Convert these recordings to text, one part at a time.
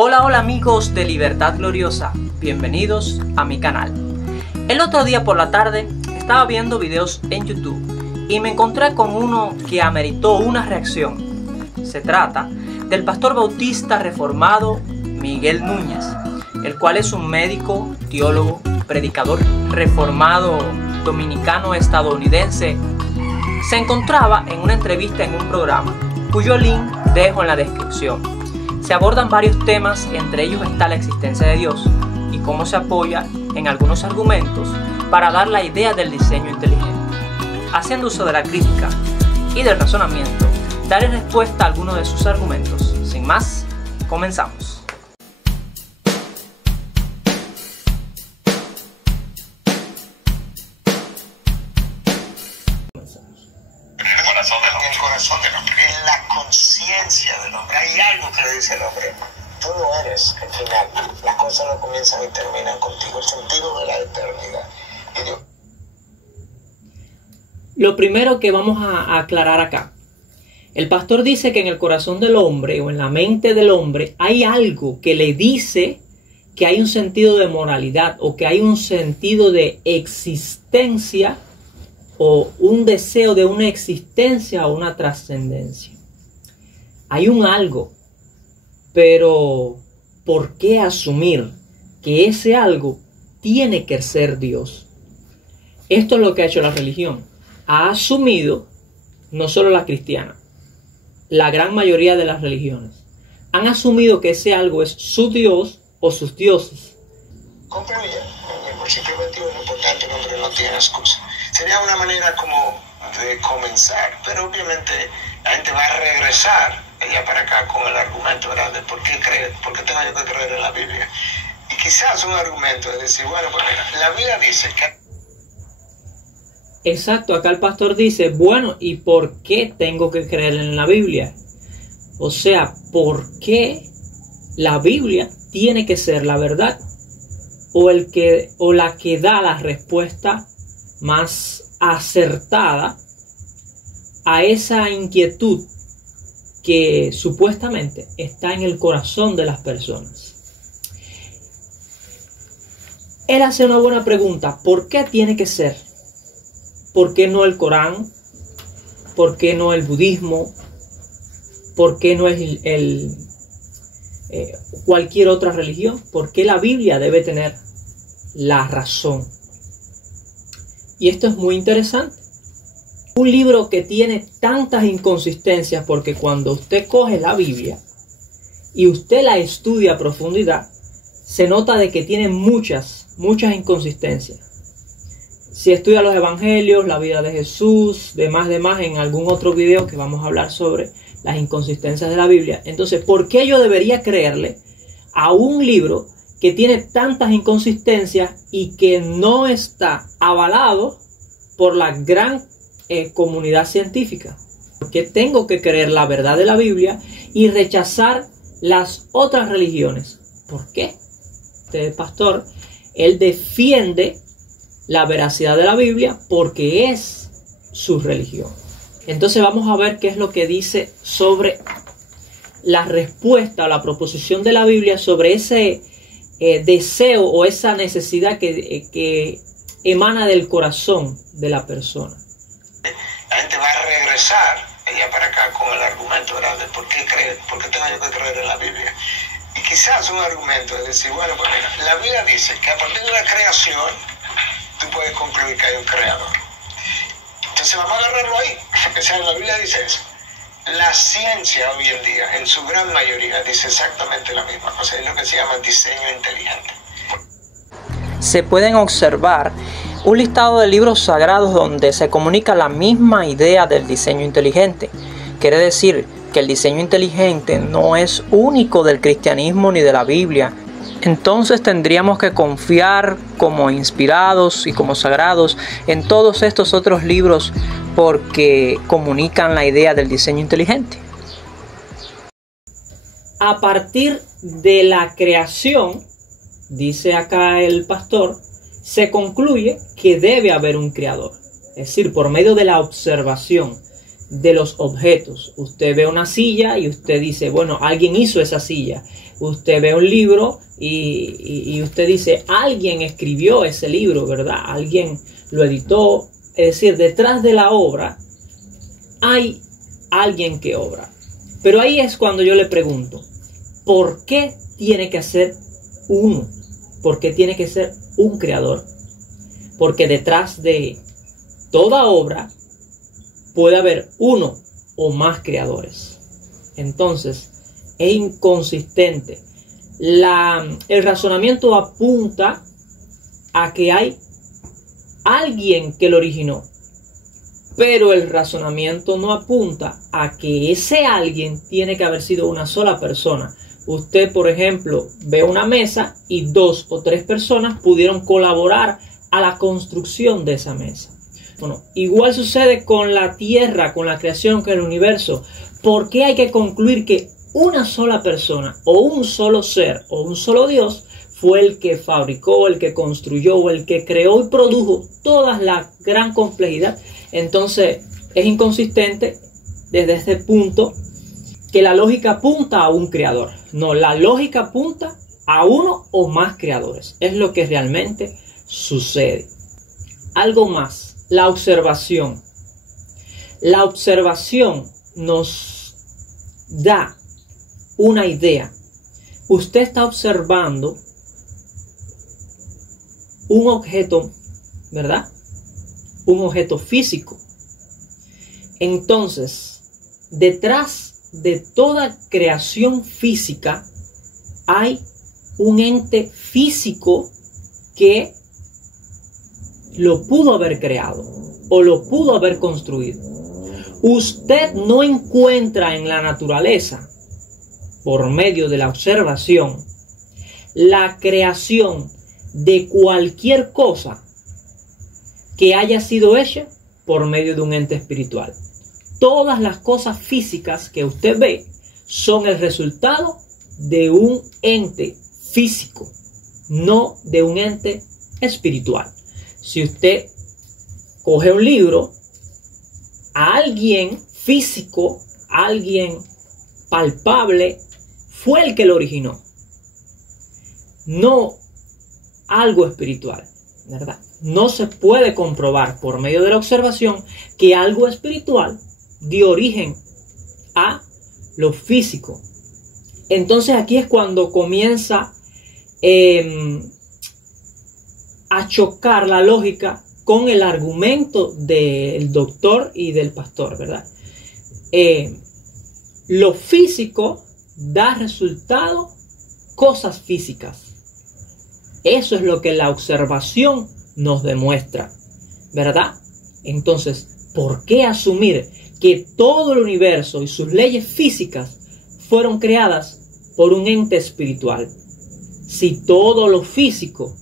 Hola, hola amigos de Libertad Gloriosa, bienvenidos a mi canal. El otro día por la tarde estaba viendo videos en YouTube y me encontré con uno que ameritó una reacción. Se trata del pastor bautista reformado Miguel Núñez, el cual es un médico, teólogo, predicador reformado dominicano estadounidense. Se encontraba en una entrevista en un programa, cuyo link dejo en la descripción. Se abordan varios temas, entre ellos está la existencia de Dios y cómo se apoya en algunos argumentos para dar la idea del diseño inteligente. Haciendo uso de la crítica y del razonamiento, daré respuesta a algunos de sus argumentos. Sin más, comenzamos. En el corazón del hombre, en la conciencia del hombre. Hay algo que le dice el hombre: tú no eres el final, las cosas no comienzan y terminan contigo, el sentido de la eternidad. Y Dios... Lo primero que vamos a aclarar acá: el pastor dice que en el corazón del hombre o en la mente del hombre hay algo que le dice que hay un sentido de moralidad o que hay un sentido de existencia o un deseo de una existencia o una trascendencia. Hay un algo, pero ¿por qué asumir que ese algo tiene que ser Dios? Esto es lo que ha hecho la religión. Ha asumido, no solo la cristiana, la gran mayoría de las religiones, han asumido que ese algo es su Dios o sus dioses. Concluye en el versículo 21, por tanto el hombre no tiene excusa. Sería una manera como de comenzar, pero obviamente la gente va a regresar allá para acá con el argumento, ¿verdad?, de por qué tengo yo que creer en la Biblia. Y quizás un argumento de decir, bueno, pues mira, la Biblia dice que... Exacto, acá el pastor dice, bueno, ¿y por qué tengo que creer en la Biblia? O sea, ¿por qué la Biblia tiene que ser la verdad? O la que da la respuesta más acertada a esa inquietud que supuestamente está en el corazón de las personas. Él hace una buena pregunta: ¿por qué tiene que ser? ¿Por qué no el Corán? ¿Por qué no el budismo? ¿Por qué no es cualquier otra religión? ¿Por qué la Biblia debe tener la razón? Y esto es muy interesante. Un libro que tiene tantas inconsistencias, porque cuando usted coge la Biblia y usted la estudia a profundidad, se nota de que tiene muchas inconsistencias. Si estudia los evangelios, la vida de Jesús, demás, en algún otro video que vamos a hablar sobre las inconsistencias de la Biblia. Entonces, ¿por qué yo debería creerle a un libro que tiene tantas inconsistencias y que no está avalado por la gran comunidad científica? ¿Por qué tengo que creer la verdad de la Biblia y rechazar las otras religiones? ¿Por qué? Este pastor, él defiende la veracidad de la Biblia porque es su religión. Entonces vamos a ver qué es lo que dice sobre la respuesta a la proposición de la Biblia sobre ese deseo o esa necesidad que emana del corazón de la persona. La gente va a regresar allá para acá con el argumento, ¿verdad?, de por qué tengo yo que creer en la Biblia. Y quizás un argumento de decir, bueno, pues mira, la Biblia dice que a partir de la creación tú puedes concluir que hay un creador. Entonces vamos a agarrarlo ahí. O sea, la Biblia dice eso. La ciencia hoy en día, en su gran mayoría, dice exactamente la misma cosa. Es lo que se llama diseño inteligente. Se pueden observar un listado de libros sagrados donde se comunica la misma idea del diseño inteligente. Quiere decir que el diseño inteligente no es único del cristianismo ni de la Biblia. Entonces tendríamos que confiar como inspirados y como sagrados en todos estos otros libros porque comunican la idea del diseño inteligente. A partir de la creación, dice acá el pastor, se concluye que debe haber un creador. Es decir, por medio de la observación de los objetos. Usted ve una silla y usted dice, bueno, alguien hizo esa silla. Usted ve un libro y usted dice, alguien escribió ese libro, ¿verdad? Alguien lo editó. Es decir, detrás de la obra hay alguien que obra. Pero ahí es cuando yo le pregunto, ¿por qué tiene que ser uno? ¿Por qué tiene que ser un creador? Porque detrás de toda obra puede haber uno o más creadores. Entonces, es inconsistente. El razonamiento apunta a que hay alguien que lo originó, pero el razonamiento no apunta a que ese alguien tiene que haber sido una sola persona. Usted, por ejemplo, ve una mesa y 2 o 3 personas pudieron colaborar a la construcción de esa mesa. Bueno, igual sucede con la tierra, con la creación, con el universo. ¿Por qué hay que concluir que una sola persona o un solo ser o un solo Dios fue el que fabricó, el que construyó o el que creó y produjo toda la gran complejidad? Entonces es inconsistente desde este punto que la lógica apunta a un creador. No, la lógica apunta a uno o más creadores. Es lo que realmente sucede. Algo más, la observación. La observación nos da una idea. Usted está observando un objeto, ¿verdad? Un objeto físico. Entonces, detrás de toda creación física hay un ente físico que lo pudo haber creado o lo pudo haber construido. Usted no encuentra en la naturaleza, por medio de la observación, la creación de cualquier cosa que haya sido hecha por medio de un ente espiritual. Todas las cosas físicas que usted ve son el resultado de un ente físico, no de un ente espiritual. Si usted coge un libro, alguien físico, alguien palpable, fue el que lo originó, no algo espiritual, ¿verdad? No se puede comprobar por medio de la observación que algo espiritual dio origen a lo físico. Entonces aquí es cuando comienza a chocar la lógica con el argumento del doctor y del pastor, ¿verdad? Lo físico da resultado cosas físicas. Eso es lo que la observación nos demuestra, ¿verdad? Entonces, ¿por qué asumir que todo el universo y sus leyes físicas fueron creadas por un ente espiritual? Si todo lo físico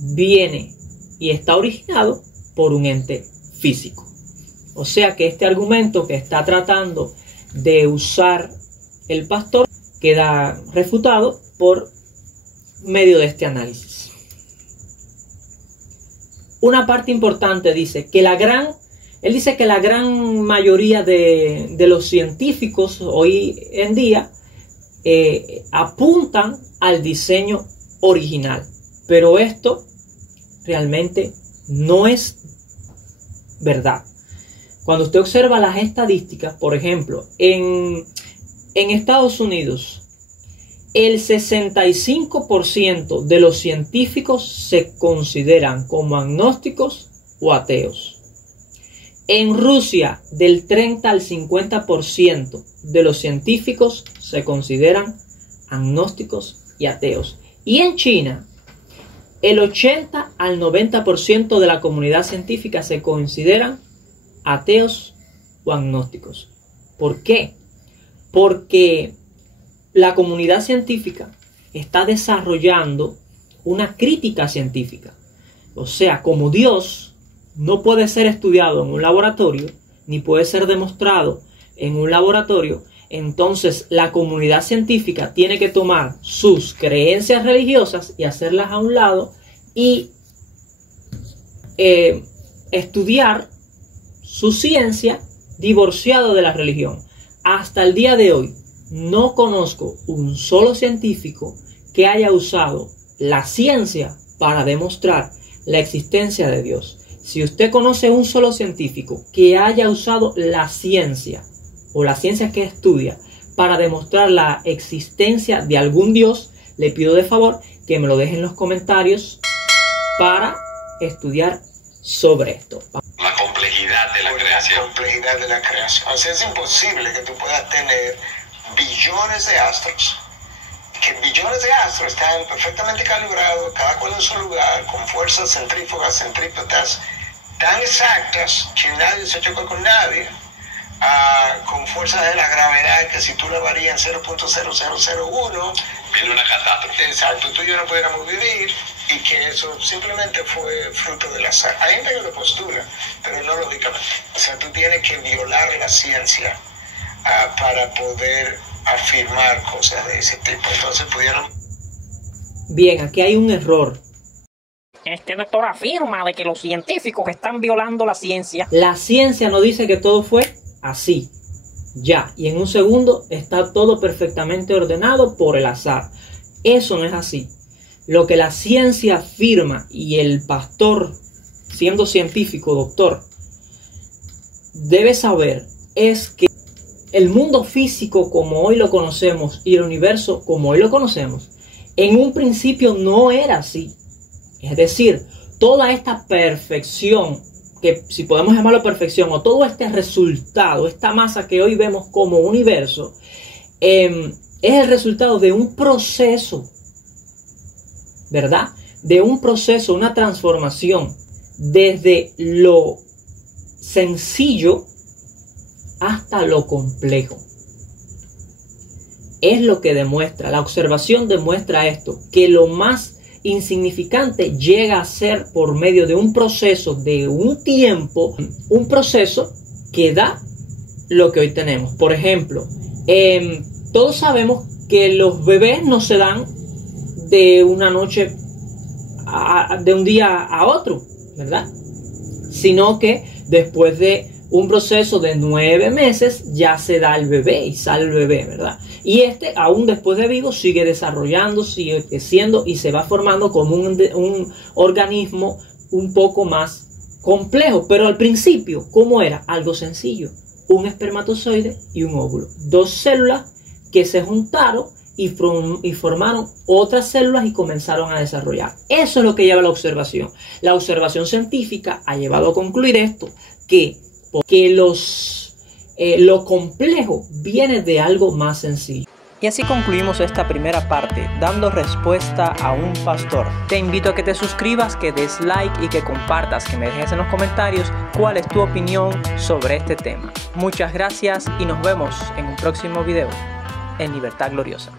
viene y está originado por un ente físico. O sea que este argumento que está tratando de usar el pastor queda refutado por medio de este análisis. Una parte importante dice que la gran mayoría de los científicos hoy en día apuntan al diseño original, pero esto realmente no es verdad. Cuando usted observa las estadísticas, por ejemplo, en Estados Unidos, el 65% de los científicos se consideran como agnósticos o ateos. En Rusia, del 30 al 50% de los científicos se consideran agnósticos y ateos. Y en China, el 80 al 90% de la comunidad científica se consideran ateos o agnósticos. ¿Por qué? Porque la comunidad científica está desarrollando una crítica científica. O sea, como Dios no puede ser estudiado en un laboratorio, ni puede ser demostrado en un laboratorio, entonces la comunidad científica tiene que tomar sus creencias religiosas y hacerlas a un lado y estudiar su ciencia divorciado de la religión. Hasta el día de hoy no conozco un solo científico que haya usado la ciencia para demostrar la existencia de Dios. Si usted conoce un solo científico que haya usado la ciencia o la ciencia que estudia para demostrar la existencia de algún Dios, le pido de favor que me lo deje en los comentarios para estudiar sobre esto. La complejidad de la creación. La complejidad de la creación. O sea, es imposible que tú puedas tener billones de astros, que billones de astros están perfectamente calibrados, cada cual en su lugar, con fuerzas centrífugas, centrípetas, tan exactas que nadie se choca con nadie, con fuerzas de la gravedad que si tú la varías en 0.0001, viene una catástrofe. Exacto, tú y yo no pudiéramos vivir, y que eso simplemente fue fruto del azar. Hay gente que lo postula, pero no lógicamente. O sea, tú tienes que violar la ciencia para poder afirmar cosas de ese tipo. Entonces pudieron... Bien, aquí hay un error. Este doctor afirma de que los científicos están violando la ciencia. La ciencia no dice que todo fue así, ya, y en un segundo está todo perfectamente ordenado por el azar. Eso no es así. Lo que la ciencia afirma, y el pastor, siendo científico, doctor, debe saber, es que el mundo físico como hoy lo conocemos y el universo como hoy lo conocemos, en un principio no era así. Es decir, toda esta perfección, que si podemos llamarlo perfección, o todo este resultado, esta masa que hoy vemos como universo, es el resultado de un proceso, ¿verdad? De un proceso, una transformación, desde lo sencillo hasta lo complejo. Es lo que demuestra, la observación demuestra esto, que lo más insignificante llega a ser por medio de un proceso, de un tiempo, un proceso que da lo que hoy tenemos. Por ejemplo, todos sabemos que los bebés no se dan de una noche de un día a otro, ¿verdad? Sino que después de un proceso de 9 meses ya se da el bebé y sale el bebé, ¿verdad? Y aún después de vivo, sigue desarrollando, sigue creciendo y se va formando como un organismo un poco más complejo. Pero al principio, ¿cómo era? Algo sencillo. Un espermatozoide y un óvulo. 2 células que se juntaron y formaron otras células y comenzaron a desarrollar. Eso es lo que lleva la observación. La observación científica ha llevado a concluir esto, que lo complejo viene de algo más sencillo. Y así concluimos esta primera parte, dando respuesta a un pastor. Te invito a que te suscribas, que des like y que compartas, que me dejes en los comentarios cuál es tu opinión sobre este tema. Muchas gracias y nos vemos en un próximo video en Libertad Gloriosa.